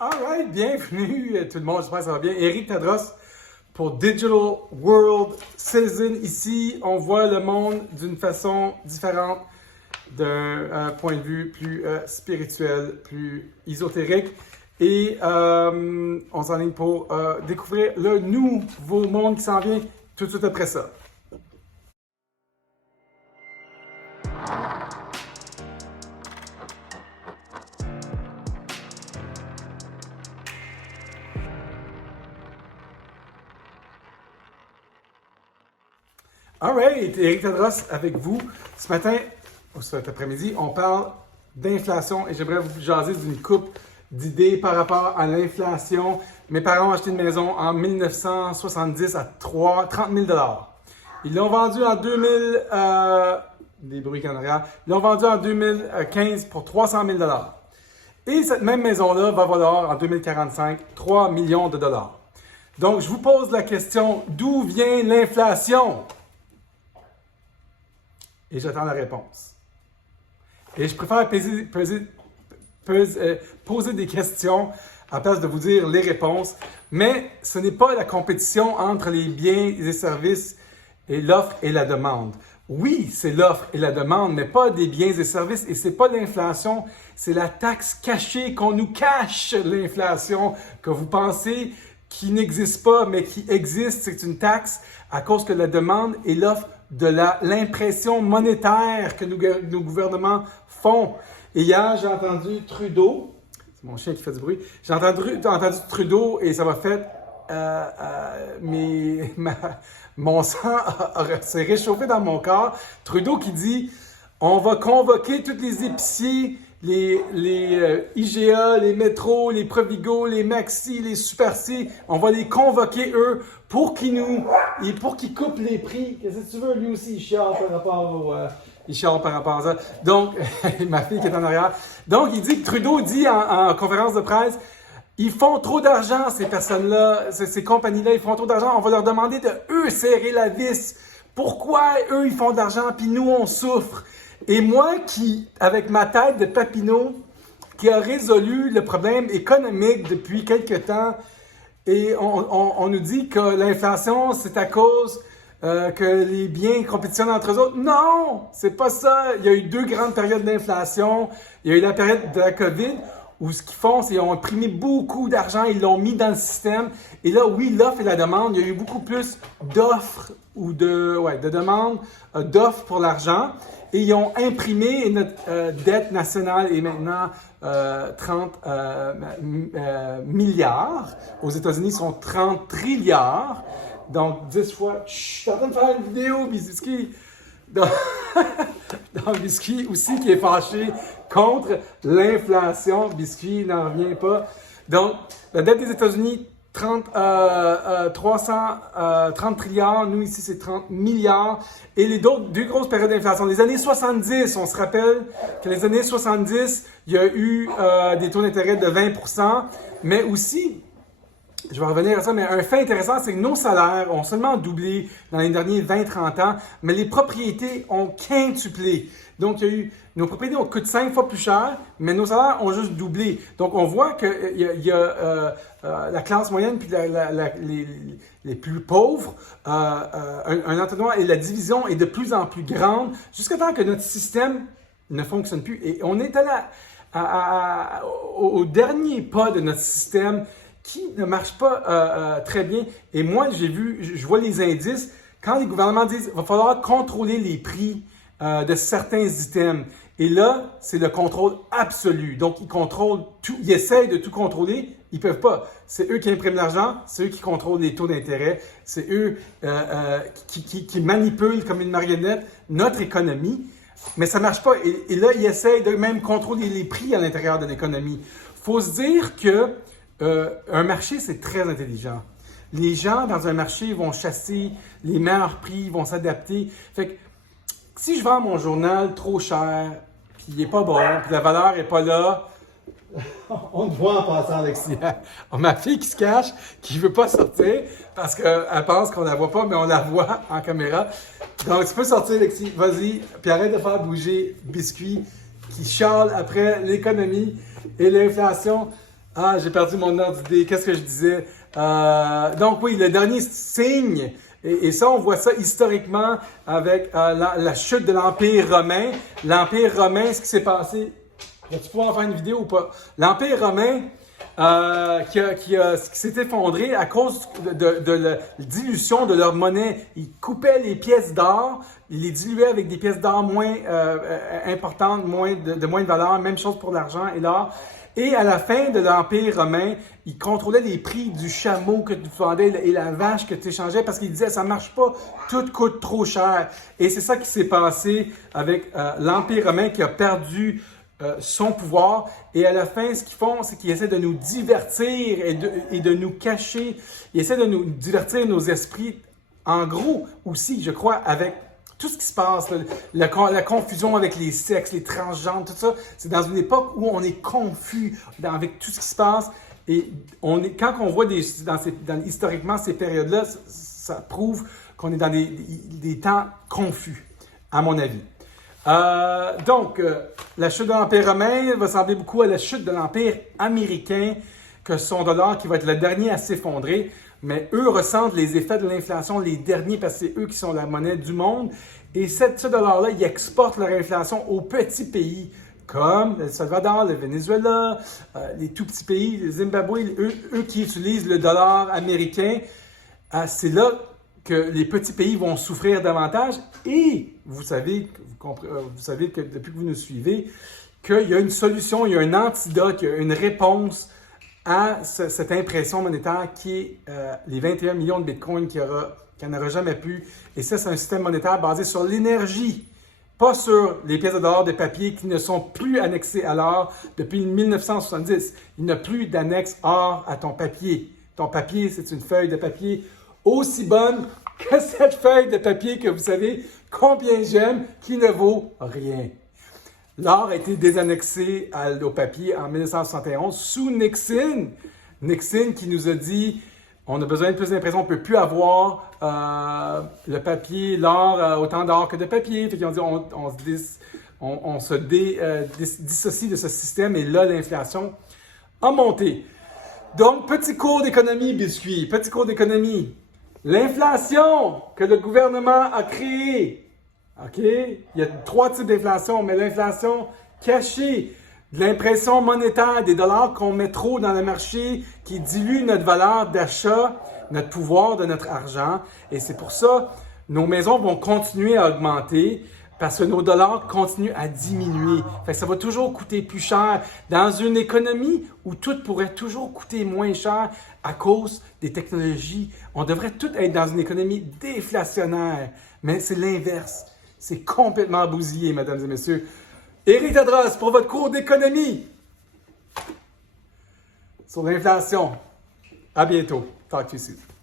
Alright, bienvenue tout le monde, j'espère que ça va bien. Éric Tadros pour Digital World Citizen. Ici, on voit le monde d'une façon différente, d'un point de vue plus spirituel, plus ésotérique. Et on s'enligne pour découvrir le nouveau monde qui s'en vient tout de suite après ça. Alright, Éric Tadros avec vous. Ce matin, ou cet après-midi, on parle d'inflation et j'aimerais vous jaser d'une coupe d'idées par rapport à l'inflation. Mes parents ont acheté une maison en 1970 à 30 000 $. Ils l'ont vendue en 2000, des bruits en arrière, ils l'ont vendue en 2015 pour 300 000 $. Et cette même maison-là va valoir en 2045 3 millions de dollars. Donc, je vous pose la question, d'où vient l'inflation? Et j'attends la réponse. Et je préfère poser des questions à place de vous dire les réponses, mais ce n'est pas la compétition entre les biens et services et l'offre et la demande. Oui, c'est l'offre et la demande, mais pas des biens et services, et c'est pas l'inflation, c'est la taxe cachée qu'on nous cache, l'inflation, que vous pensez qui n'existe pas, mais qui existe. C'est une taxe à cause que la demande et l'offre de l'impression monétaire que nos gouvernements font. Et hier, j'ai entendu Trudeau, c'est mon chien qui fait du bruit, j'ai entendu Trudeau et ça m'a fait, mon sang s'est réchauffé dans mon corps. Trudeau qui dit, on va convoquer tous les épiciers, les IGA, les métros, les Provigo, les Maxi, les Super C, on va les convoquer eux pour qu'ils coupent les prix. Qu'est-ce que tu veux? Lui aussi, il chiale par rapport à ça. Donc, ma fille qui est en arrière. Donc, il dit que Trudeau dit en conférence de presse, ils font trop d'argent, ces personnes-là, ces compagnies-là, ils font trop d'argent. On va leur demander de eux serrer la vis. Pourquoi eux, ils font de l'argent, puis nous, on souffre? Et moi qui, avec ma tête de Papineau, qui a résolu le problème économique depuis quelque temps, et on nous dit que l'inflation, c'est à cause que les biens compétitionnent entre eux autres. Non, c'est pas ça. Il y a eu deux grandes périodes d'inflation. Il y a eu la période de la COVID, où ce qu'ils font, c'est qu'ils ont imprimé beaucoup d'argent, ils l'ont mis dans le système. Et là, oui, l'offre et la demande, il y a eu beaucoup plus d'offres ou de demandes, d'offres pour l'argent. Et ils ont imprimé, et notre dette nationale est maintenant 30 milliards. Aux États-Unis, ils sont 30 trilliards. Donc, 10 fois. Chut, je suis en train de faire une vidéo, Biscuit. Donc, Biscuit aussi qui est fâché contre l'inflation. Biscuit n'en revient pas. Donc, la dette des États-Unis, 30 trilliards. Nous, ici, c'est 30 milliards. Et les deux grosses périodes d'inflation. Les années 70, on se rappelle que les années 70, il y a eu des taux d'intérêt de 20%. Mais aussi, je vais revenir à ça, mais un fait intéressant, c'est que nos salaires ont seulement doublé dans les derniers 20-30 ans, mais les propriétés ont quintuplé. Donc, nos propriétés ont coûté 5 fois plus cher, mais nos salaires ont juste doublé. Donc, on voit qu'il y a la classe moyenne puis les plus pauvres, un entonnoir et la division est de plus en plus grande jusqu'à temps que notre système ne fonctionne plus. Et on est au dernier pas de notre système qui ne marche pas très bien. Et moi, je vois les indices. Quand les gouvernements disent qu'il va falloir contrôler les prix de certains items, et là, c'est le contrôle absolu. Donc, ils contrôlent tout, ils essayent de tout contrôler, ils ne peuvent pas. C'est eux qui impriment l'argent, c'est eux qui contrôlent les taux d'intérêt, c'est eux qui manipulent comme une marionnette notre économie. Mais ça ne marche pas. Et là, ils essayent de même contrôler les prix à l'intérieur de l'économie. Il faut se dire que un marché, c'est très intelligent. Les gens dans un marché vont chasser les meilleurs prix, vont s'adapter. Fait que si je vends mon journal trop cher, puis il n'est pas bon, puis la valeur n'est pas là, on te voit en passant, Alexis. Ma fille qui se cache, qui ne veut pas sortir, parce qu'elle pense qu'on ne la voit pas, mais on la voit en caméra. Donc, tu peux sortir, Alexis, vas-y, puis arrête de faire bouger Biscuit, qui chiale après l'économie et l'inflation. Ah, j'ai perdu mon ordre d'idée. Qu'est-ce que je disais? Donc oui, le dernier signe, et ça, on voit ça historiquement avec la chute de l'Empire romain. L'Empire romain, ce qui s'est passé... Vas-tu pouvoir en faire une vidéo ou pas? L'Empire romain qui s'est effondré à cause de la dilution de leur monnaie. Ils coupaient les pièces d'or, ils les diluaient avec des pièces d'or moins importantes, de moins de valeur. Même chose pour l'argent et l'or. Et à la fin de l'Empire romain, ils contrôlaient les prix du chameau que tu vendais et la vache que tu échangeais parce qu'ils disaient ça marche pas, tout coûte trop cher. Et c'est ça qui s'est passé avec l'Empire romain qui a perdu son pouvoir. Et à la fin, ce qu'ils font, c'est qu'ils essaient de nous divertir et de nous cacher. Ils essaient de nous divertir nos esprits. En gros, aussi, je crois, avec tout ce qui se passe, la confusion avec les sexes, les transgenres, tout ça, c'est dans une époque où on est confus avec tout ce qui se passe. Et quand on voit historiquement ces périodes-là, ça prouve qu'on est dans des temps confus, à mon avis. Donc, la chute de l'Empire romain va ressembler beaucoup à la chute de l'Empire américain, que son dollar qui va être le dernier à s'effondrer. Mais eux ressentent les effets de l'inflation, les derniers, parce que c'est eux qui sont la monnaie du monde. Et ce dollar-là, ils exportent leur inflation aux petits pays, comme le Salvador, le Venezuela, les tout petits pays, le Zimbabwe, eux qui utilisent le dollar américain. C'est là que les petits pays vont souffrir davantage. Et vous savez que depuis que vous nous suivez, qu'il y a une solution, il y a un antidote, il y a une réponse à cette impression monétaire qui est les 21 millions de bitcoins qu'il n'y en aura jamais plus. Et ça, c'est un système monétaire basé sur l'énergie, pas sur les pièces de dollars de papier qui ne sont plus annexées à l'or depuis 1970. Il n'y a plus d'annexe or à ton papier. Ton papier, c'est une feuille de papier aussi bonne que cette feuille de papier que vous savez combien j'aime, qui ne vaut rien. L'or a été désannexé au papier en 1971 sous Nixon. Nixon qui nous a dit on a besoin de plus d'impression, on ne peut plus avoir le papier, l'or, autant d'or que de papier. Fait qu'ils ont dit on se dissocie de ce système et là, l'inflation a monté. Donc, petit cours d'économie, biscuit, petit cours d'économie. L'inflation que le gouvernement a créée. OK? Il y a 3 types d'inflation, mais l'inflation cachée, de l'impression monétaire, des dollars qu'on met trop dans le marché, qui dilue notre valeur d'achat, notre pouvoir de notre argent. Et c'est pour ça nos maisons vont continuer à augmenter parce que nos dollars continuent à diminuer. Fait que ça va toujours coûter plus cher dans une économie où tout pourrait toujours coûter moins cher à cause des technologies. On devrait tout être dans une économie déflationnaire, mais c'est l'inverse. C'est complètement bousillé, mesdames et messieurs. Éric Tadros pour votre cours d'économie sur l'inflation. À bientôt. Talk to you soon.